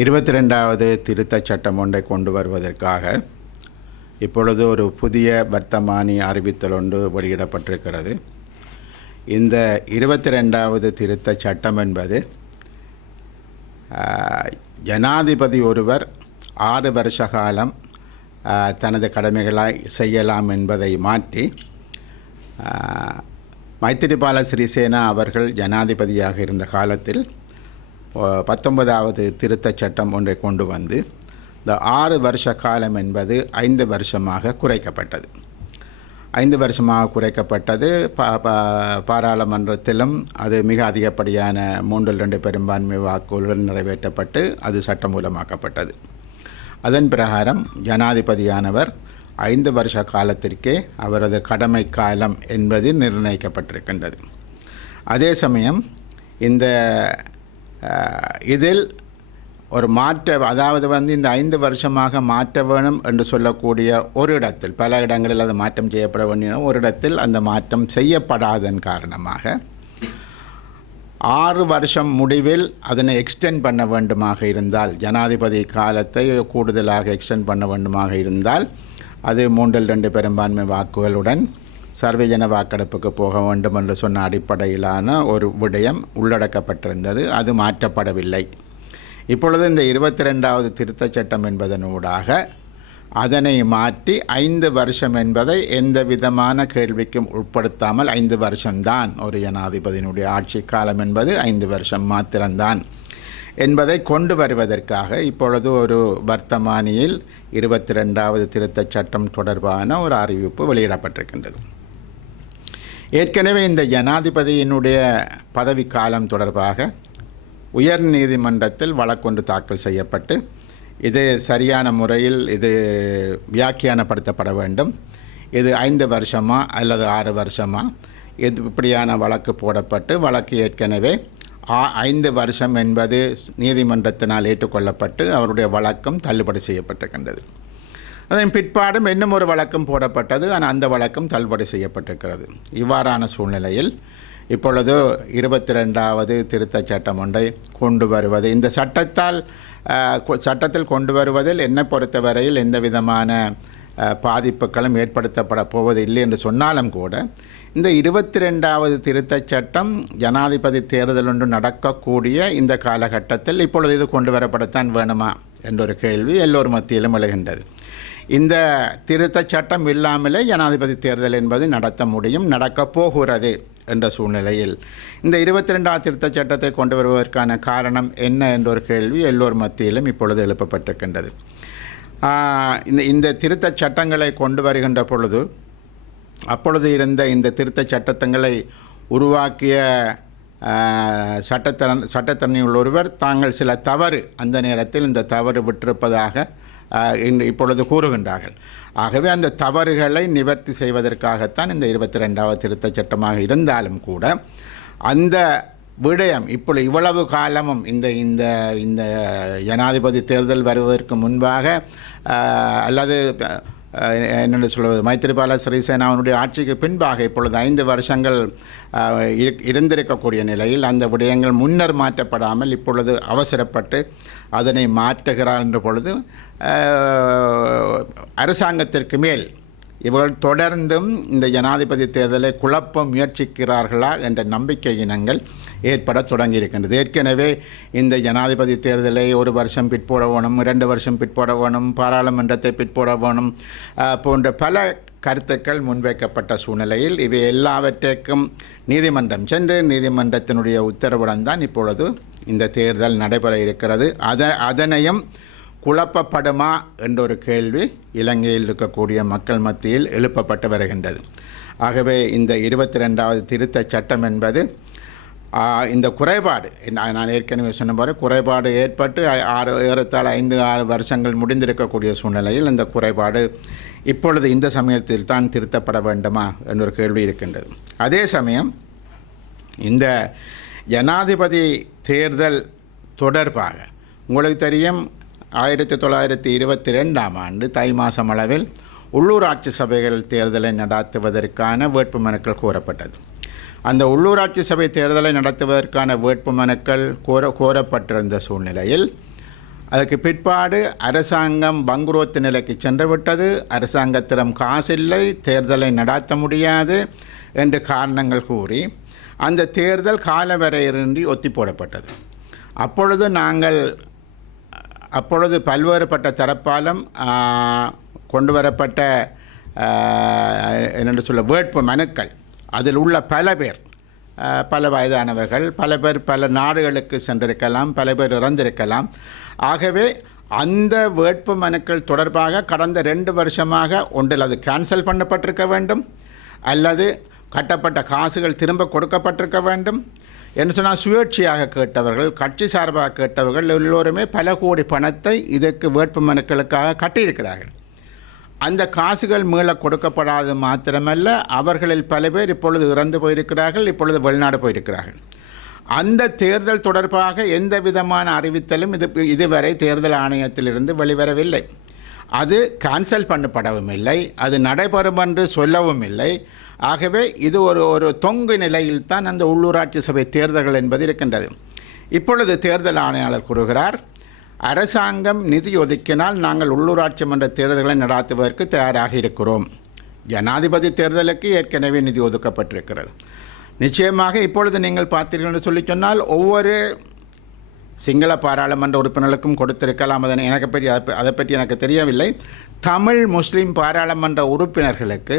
இருபத்தி ரெண்டாவது திருத்தச் சட்டம் ஒன்றை கொண்டு வருவதற்காக இப்பொழுது ஒரு புதிய வர்த்தமானி அறிவித்தல் ஒன்று வெளியிடப்பட்டிருக்கிறது. இந்த இருபத்தி ரெண்டாவது திருத்தச் சட்டம் என்பது ஜனாதிபதி ஒருவர் ஆறு வருஷ காலம் தனது கடமைகளை செய்யலாம் என்பதை மாற்றி மைத்திரிபால சிறிசேனா அவர்கள் ஜனாதிபதியாக இருந்த காலத்தில் பத்தொன்பதாவது திருத்தச் சட்டம் ஒன்றை கொண்டு வந்து இந்த ஆறு வருஷ காலம் என்பது ஐந்து வருஷமாக குறைக்கப்பட்டது. ஐந்து வருஷமாக குறைக்கப்பட்டது. பா பாராளுமன்றத்திலும் அது மிக அதிகப்படியான மூன்றில் ரெண்டு பெரும்பான்மை வாக்குகளுடன் நிறைவேற்றப்பட்டு அது சட்டமூலமாக்கப்பட்டது அதன் பிரகாரம் ஜனாதிபதியானவர் ஐந்து வருஷ காலத்திற்கே அவரது கடமை காலம் என்பது நிர்ணயிக்கப்பட்டிருக்கின்றது. அதே சமயம் இந்த இதில் ஒரு மாற்ற அதாவது வந்து இந்த ஐந்து வருஷமாக மாற்ற வேணும் என்று சொல்லக்கூடிய ஒரு இடத்தில் பல இடங்களில் அது மாற்றம் செய்யப்பட வேண்டிய ஒரு இடத்தில் அந்த மாற்றம் செய்யப்படாதன் காரணமாக ஆறு வருஷம் முடிவில் அதனை எக்ஸ்டெண்ட் பண்ண வேண்டுமாக இருந்தால் ஜனாதிபதி காலத்தை கூடுதலாக எக்ஸ்டெண்ட் பண்ண வேண்டுமாக இருந்தால் அது மூன்றில் ரெண்டு பெரும்பான்மை வாக்குகளுடன் சர்வஜன வாக்கெடுப்புக்கு போக வேண்டும் என்று சொன்ன அடிப்படையிலான ஒரு விடயம் உள்ளடக்கப்பட்டிருந்தது. அது மாற்றப்படவில்லை. இப்பொழுது இந்த இருபத்தி ரெண்டாவது திருத்தச் சட்டம் என்பதனூடாக அதனை மாற்றி ஐந்து வருஷம் என்பதை எந்த விதமான கேள்விக்கும் உட்படுத்தாமல் ஐந்து வருஷம்தான். ஒரு ஜனாதிபதியினுடைய ஆட்சி காலம் என்பது ஐந்து வருஷம் மாத்திரம்தான் என்பதை கொண்டு வருவதற்காக இப்பொழுது ஒரு வர்த்தமானியில் இருபத்தி ரெண்டாவது திருத்தச் சட்டம் தொடர்பான ஒரு அறிவிப்பு வெளியிடப்பட்டிருக்கின்றது. ஏற்கனவே இந்த ஜனாதிபதியினுடைய பதவி காலம் தொடர்பாக உயர் நீதிமன்றத்தில் வழக்கொன்று தாக்கல் செய்யப்பட்டு இது சரியான முறையில் இது வியாக்கியானப்படுத்தப்பட வேண்டும். இது ஐந்து வருஷமா அல்லது ஆறு வருஷமா? இது இப்படியான வழக்கு போடப்பட்டு வழக்கு ஏற்கனவே ஆ- ஐந்து வருஷம் என்பது நீதிமன்றத்தினால் ஏற்றுக்கொள்ளப்பட்டு அவருடைய வழக்கம் தள்ளுபடி செய்யப்பட்டிருக்கின்றது. அதன் பிற்பாடும் இன்னும் ஒரு வழக்கம் போடப்பட்டது. ஆனால் அந்த வழக்கம் தள்ளுபடி செய்யப்பட்டிருக்கிறது. இவ்வாறான சூழ்நிலையில் இப்பொழுது இருபத்தி ரெண்டாவது திருத்தச் சட்டம் ஒன்றை கொண்டு வருவது. இந்த சட்டத்தால் சட்டத்தில் கொண்டு வருவதில் என்னை பொறுத்தவரையில் எந்த விதமான பாதிப்புகளும் ஏற்படுத்தப்பட போவது இல்லை என்று சொன்னாலும் கூட இந்த இருபத்தி ரெண்டாவது திருத்தச் சட்டம் ஜனாதிபதி தேர்தல் ஒன்று நடக்கக்கூடிய இந்த காலகட்டத்தில் இப்பொழுது இது கொண்டு வரப்படத்தான் வேணுமா? என்றொரு கேள்வி எல்லோர் மத்தியிலும் எழுகின்றது. இந்த திருத்தச் சட்டம் இல்லாமலே ஜனாதிபதி தேர்தல் என்பது நடத்த முடியும் நடக்கப் போகிறது என்ற சூழ்நிலையில். இந்த இருபத்தி ரெண்டாம் திருத்தச் சட்டத்தை கொண்டு வருவதற்கான காரணம் என்ன என்ற ஒரு கேள்வி எல்லோர் மத்தியிலும் இப்பொழுது எழுப்பப்பட்டிருக்கின்றது. இந்த இந்த திருத்தச் சட்டங்களை கொண்டு வருகின்ற பொழுது அப்பொழுது இருந்த இந்த திருத்தச் சட்டத்தங்களை உருவாக்கிய ஆஹ், சட்டத்தரண் சட்டத்தரணிகள் ஒருவர் தாங்கள் சில தவறு அந்த நேரத்தில் இந்த தவறு விட்டிருப்பதாக இப்பொழுது கூறுகின்றார்கள். ஆகவே அந்த தவறுகளை நிவர்த்தி செய்வதற்காகத்தான் இந்த இருபத்தி ரெண்டாவது திருத்தச் சட்டமாக இருந்தாலும் கூட அந்த விடயம் இப்பொழுது இவ்வளவு காலமும் இந்த இந்த இந்த ஜனாதிபதி தேர்தல் வருவதற்கு முன்பாக அல்லது என்னென்று சொல்வது? மைத்திரிபால சிறிசேனாவினுடைய ஆட்சிக்கு பின்பாக இப்பொழுது ஐந்து வருஷங்கள் இரு- இருந்திருக்கக்கூடிய நிலையில் அந்த விடயங்கள் முன்னர் மாற்றப்படாமல் இப்பொழுது அவசரப்பட்டு அதனை மாற்றுகிறார் என்ற பொழுது அரசாங்கத்திற்கு மேல் இவர்கள் தொடர்ந்தும் இந்த ஜனாதிபதி தேர்தலை குழப்ப முயற்சிக்கிறார்களா என்ற நம்பிக்கை இனங்கள் ஏற்பட தொடங்கியிருக்கின்றது. ஏற்கனவே இந்த ஜனாதிபதி தேர்தலை ஒரு வருஷம் பிற்போட வேணும் இரண்டு வருஷம் பிற்போட வேணும் பாராளுமன்றத்தை பிற்போட வேணும் போன்ற பல கருத்துக்கள் முன்வைக்கப்பட்ட சூழ்நிலையில் இவை எல்லாவற்றிற்கும் நீதிமன்றம் சென்று நீதிமன்றத்தினுடைய உத்தரவுடன் தான் இப்பொழுது இந்த தேர்தல் நடைபெற இருக்கிறது. அத அதனையும் குழப்பப்படுமா என்ற ஒரு கேள்வி இலங்கையில் இருக்கக்கூடிய மக்கள் மத்தியில் எழுப்பப்பட்டு வருகின்றது. ஆகவே இந்த இருபத்தி ரெண்டாவது திருத்தச் சட்டம் என்பது இந்த குறைபாடு. நான் நான் ஏற்கனவே சொன்ன மாதிரி குறைபாடு ஏற்பட்டு ஆறு ஏறத்தாழ ஐந்து ஆறு வருஷங்கள் முடிந்திருக்கக்கூடிய சூழ்நிலையில் இந்த குறைபாடு இப்பொழுது இந்த சமயத்தில் தான் திருத்தப்பட வேண்டுமா என்ற ஒரு கேள்வி இருக்கின்றது. அதே சமயம் இந்த ஜனாதிபதி தேர்தல் தொடர்பாக உங்களுக்கு தெரியும் ஆயிரத்தி தொள்ளாயிரத்தி இருபத்தி ரெண்டாம் ஆண்டு தை மாதம் அளவில் உள்ளூராட்சி சபைகள் தேர்தலை நடத்துவதற்கான வேட்புமனுக்கள் கூறப்பட்டது அந்த உள்ளூராட்சி சபை தேர்தலை நடத்துவதற்கான வேட்பு மனுக்கள் கோர கோரப்பட்டிருந்த சூழ்நிலையில் அதற்கு பிற்பாடு அரசாங்கம் பங்குரோத்து நிலைக்கு சென்றுவிட்டது. அரசாங்கத்திடம் காசில்லை தேர்தலை நடாத்த முடியாது என்று காரணங்கள் கூறி அந்த தேர்தல் காலவரையின்றி ஒத்தி போடப்பட்டது அப்பொழுது நாங்கள் அப்பொழுது பல்வேறுபட்ட தரப்பாலும் கொண்டு வரப்பட்ட என்னென்று சொல்ல வேட்பு மனுக்கள் அதில் உள்ள பல பேர் பல வயதானவர்கள் பல பேர் பல நாடுகளுக்கு சென்றிருக்கலாம் பல பேர் இறந்திருக்கலாம். ஆகவே அந்த வேட்பு மனுக்கள் தொடர்பாக கடந்த ரெண்டு வருஷமாக ஒன்றில் அது கேன்சல் பண்ணப்பட்டிருக்க வேண்டும் அல்லது கட்டப்பட்ட காசுகள் திரும்ப கொடுக்கப்பட்டிருக்க வேண்டும் என்று சொன்னால் சுயேட்சையாக கேட்டவர்கள் கட்சி சார்பாக கேட்டவர்கள் எல்லோருமே பல கோடி பணத்தை இதற்கு வேட்பு மனுக்களுக்காக கட்டியிருக்கிறார்கள். அந்த காசுகள் மீள கொடுக்கப்படாது மாத்திரமல்ல அவர்களில் பல பேர் இப்பொழுது இறந்து போயிருக்கிறார்கள் இப்பொழுது வெளிநாடு போயிருக்கிறார்கள். அந்த தேர்தல் தொடர்பாக எந்த விதமான அறிவித்தலும் இது இதுவரை தேர்தல் ஆணையத்திலிருந்து வெளிவரவில்லை. அது கேன்சல் பண்ணப்படவும் இல்லை அது நடைபெறும் என்று சொல்லவும் இல்லை. ஆகவே இது ஒரு ஒரு தொங்கு நிலையில் தான் அந்த உள்ளூராட்சி சபை தேர்தல்கள் என்பது இருக்கின்றது. இப்பொழுது தேர்தல் ஆணையாளர் கூறுகிறார் அரசாங்கம் நிதி ஒதுக்கினால் நாங்கள் உள்ளூராட்சி மன்ற தேர்தல்களை நடாத்துவதற்கு தயாராக இருக்கிறோம். ஜனாதிபதி தேர்தலுக்கு ஏற்கனவே நிதி ஒதுக்கப்பட்டிருக்கிறது. நிச்சயமாக இப்பொழுது நீங்கள் பார்த்தீர்கள் என்று சொல்லி சொன்னால் ஒவ்வொரு சிங்கள பாராளுமன்ற உறுப்பினர்களுக்கும் கொடுத்திருக்கலாம். அதனை எனக்கு பற்றி அதை அதை பற்றி எனக்கு தெரியவில்லை. தமிழ் முஸ்லீம் பாராளுமன்ற உறுப்பினர்களுக்கு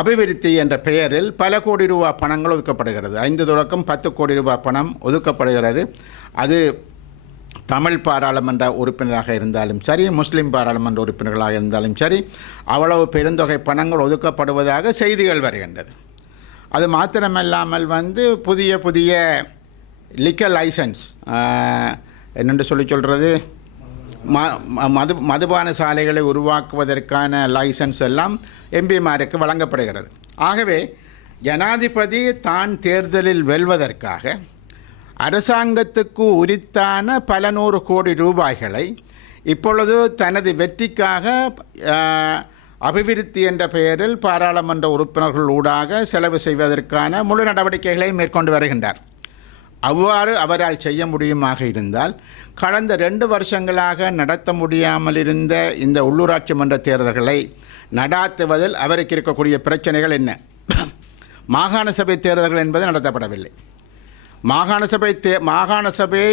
அபிவிருத்தி என்ற பெயரில் பல கோடி ரூபாய் பணங்கள் ஒதுக்கப்படுகிறது. ஐந்து தொடக்கம் பத்து கோடி ரூபாய் பணம் ஒதுக்கப்படுகிறது. அது தமிழ் பாராளுமன்ற உறுப்பினராக இருந்தாலும் சரி முஸ்லீம் பாராளுமன்ற உறுப்பினர்களாக இருந்தாலும் சரி அவ்வளவு பெருந்தொகை பணங்கள் ஒதுக்கப்படுவதாக செய்திகள் வருகின்றது. அது மாத்திரமல்லாமல் வந்து புதிய புதிய லிக்கர் லைசன்ஸ் என்னென்று சொல்லி சொல்கிறது ம ம- மது மதுபான சாலைகளை உருவாக்குவதற்கான லைசன்ஸ் எல்லாம் எம்பிமாருக்கு வழங்கப்படுகிறது. ஆகவே ஜனாதிபதி தான் தேர்தலில் வெல்வதற்காக அரசாங்கத்துக்கு உரித்தான பல நூறு கோடி ரூபாய்களை இப்பொழுது தனது வெற்றிக்காக அபிவிருத்தி என்ற பெயரில் பாராளுமன்ற உறுப்பினர்கள் ஊடாக செலவு செய்வதற்கான முழு நடவடிக்கைகளை மேற்கொண்டு வருகின்றார். அவ்வாறு அவரால் செய்ய முடியுமாக இருந்தால் கடந்த ரெண்டு வருஷங்களாக நடத்த முடியாமல் இருந்த இந்த உள்ளூராட்சி மன்ற தேர்தல்களை நடாத்துவதில் அவருக்கு இருக்கக்கூடிய பிரச்சனைகள் என்ன? மாகாண சபை தேர்தல்கள் என்பது நடத்தப்படவில்லை. மாகாண சபை தே மாகாண சபை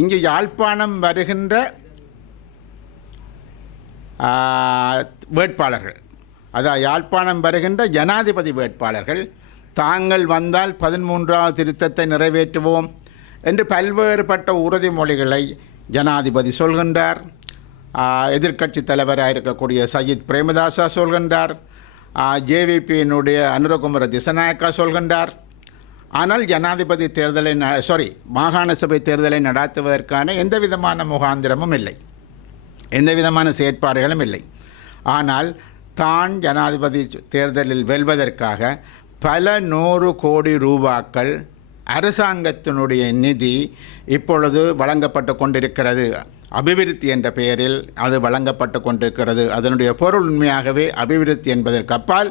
இங்கு யாழ்ப்பாணம் வருகின்ற வேட்பாளர்கள். அதான் யாழ்ப்பாணம் வருகின்ற ஜனாதிபதி வேட்பாளர்கள். தாங்கள் வந்தால் பதிமூன்றாவது திருத்தத்தை நிறைவேற்றுவோம் என்று பல்வேறுபட்ட உறுதிமொழிகளை ஜனாதிபதி சொல்கின்றார். எதிர்க்கட்சி தலைவராக இருக்கக்கூடிய சஜித் பிரேமதாசா சொல்கின்றார். ஜேவிபியினுடைய அனுரகுமர திசநாயக்கா சொல்கின்றார். ஆனால் ஜனாதிபதி தேர்தலை சாரி மாகாண சபை தேர்தலை நடாத்துவதற்கான எந்த விதமான முகாந்திரமும் இல்லை. எந்த விதமான செயற்பாடுகளும் இல்லை. ஆனால் தான் ஜனாதிபதி தேர்தலில் வெல்வதற்காக பல நூறு கோடி ரூபாக்கள் அரசாங்கத்தினுடைய நிதி இப்பொழுது வழங்கப்பட்டு கொண்டிருக்கிறது. அபிவிருத்தி என்ற பெயரில் அது வழங்கப்பட்டு கொண்டிருக்கிறது. அதனுடைய பொருள் உண்மையாகவே அபிவிருத்தி என்பதற்கு அப்பால்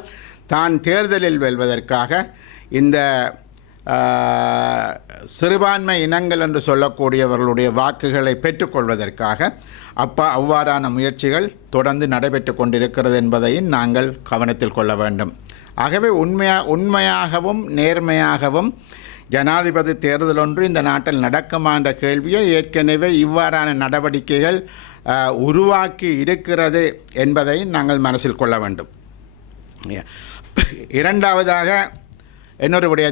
தான் தேர்தலில் வெல்வதற்காக இந்த சிறுபான்மை இனங்கள் என்று சொல்லக்கூடியவர்களுடைய வாக்குகளை பெற்றுக்கொள்வதற்காக அப்பா அவ்வாறான முயற்சிகள் தொடர்ந்து நடைபெற்று கொண்டிருக்கிறது என்பதையும் நாங்கள் கவனத்தில் கொள்ள வேண்டும். ஆகவே உண்மையா உண்மையாகவும் நேர்மையாகவும் ஜனாதிபதி தேர்தல் ஒன்று இந்த நாட்டில் நடக்குமா என்ற கேள்வியை ஏற்கனவே இவ்வாறான நடவடிக்கைகள் உருவாக்கி இருக்கிறது என்பதை நாங்கள் மனசில் கொள்ள வேண்டும். இரண்டாவதாக இன்னொரு விடயத்தை